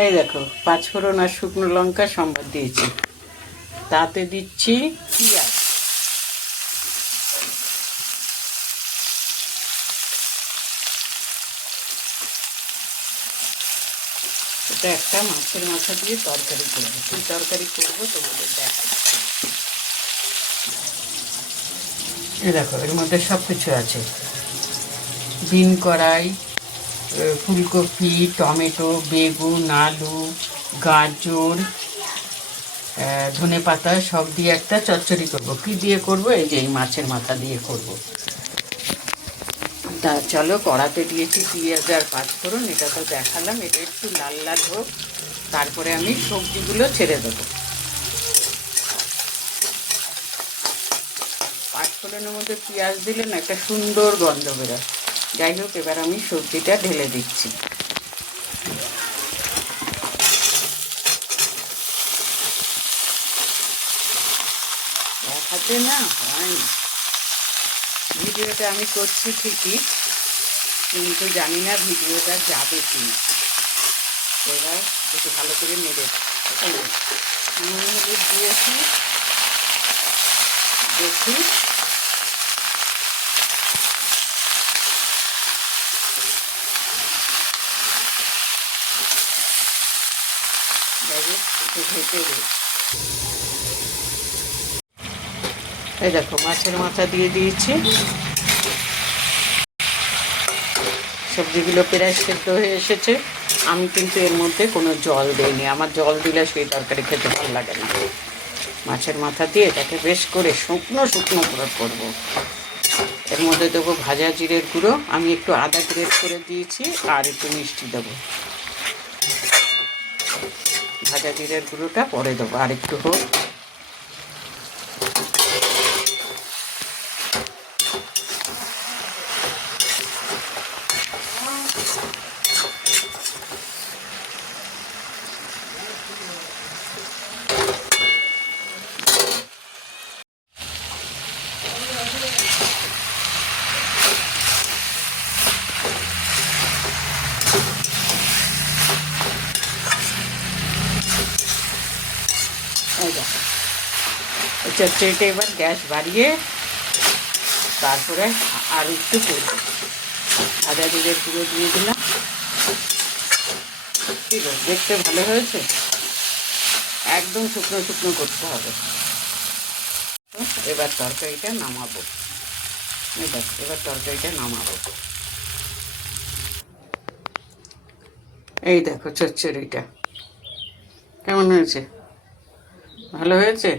এই দেখো, পাঁচফোড়ন আর শুকনো লঙ্কা সম্বাদ দিয়েছি, তাতে দিচ্ছি পেঁয়াজ। এটা একটা মাছের মাথা দিয়ে তরকারি করবো। কি তরকারি করবো তোমাদের দেখাচ্ছি। এই দেখো, এর মধ্যে সব কিছু আছে: বিন কড়াই, ফুলকপি, টমেটো, বেগুন, আলু, গাজর, ধনে পাতা সব দিয়ে একটা চচ্চড়ি করবো। কি দিয়ে করবো? এই যে এই মাছের মাথা দিয়ে করব। তা চলো, কড়াতে দিয়েছি পেঁয়াজ আর পাঁচফোড়ন, এটা তো দেখালাম। এটা একটু লাল লাল হোক, তারপরে আমি সবজিগুলো ছেড়ে দেবো। পাঁচফোড়নের মধ্যে পেঁয়াজ দিলে না একটা সুন্দর গন্ধ বেরোয়। যাই হোক, এবার আমি সবজিটা ঢেলে দিচ্ছি। দেখাতে না হয় না। ভিডিওটা আমি করছি ঠিকই, কিন্তু জানি না ভিডিওটা যাবে কিনা। এবার একটু ভালো করে নেড়ে নুন হলুদ দিয়েছি, দেখি। একটু ভেজে দিই। এই দেখো, মাছের মাথা দিয়ে দিয়েছি। সবজিগুলো প্রায় সেদ্ধ হয়ে এসেছে। আমি কিন্তু এর মধ্যে কোনো জল দিইনি। আমার জল দিলে সেই তরকারি খেতে ভালো লাগে না। মাছের মাথা দিয়ে এটাকে বেশ করে শুকনো শুকনো করে করবো। এর মধ্যে দেবো ভাজা জিরের গুঁড়ো, আমি একটু আদা গ্রেট করে দিয়েছি, আর একটু মিষ্টি দেবো। ভাজা জিরের গুঁড়োটা পরে দেবো, আর একটু হোক। চচ্চড়িটা এবার গ্যাস বাড়িয়ে তারপরে আর একটু করব। ভাজা জিরের গুঁড়ো দিয়ে দিলাম। ঠিক আছে, দেখতে ভালো হয়েছে। একদম শুকনো শুকনো করতে হবে। এবার তরকারিটা নামাবো। এবার তরকারিটা নামাবো। এই দেখো চচ্চড়িটা কেমন হয়েছে? ভালো হয়েছে?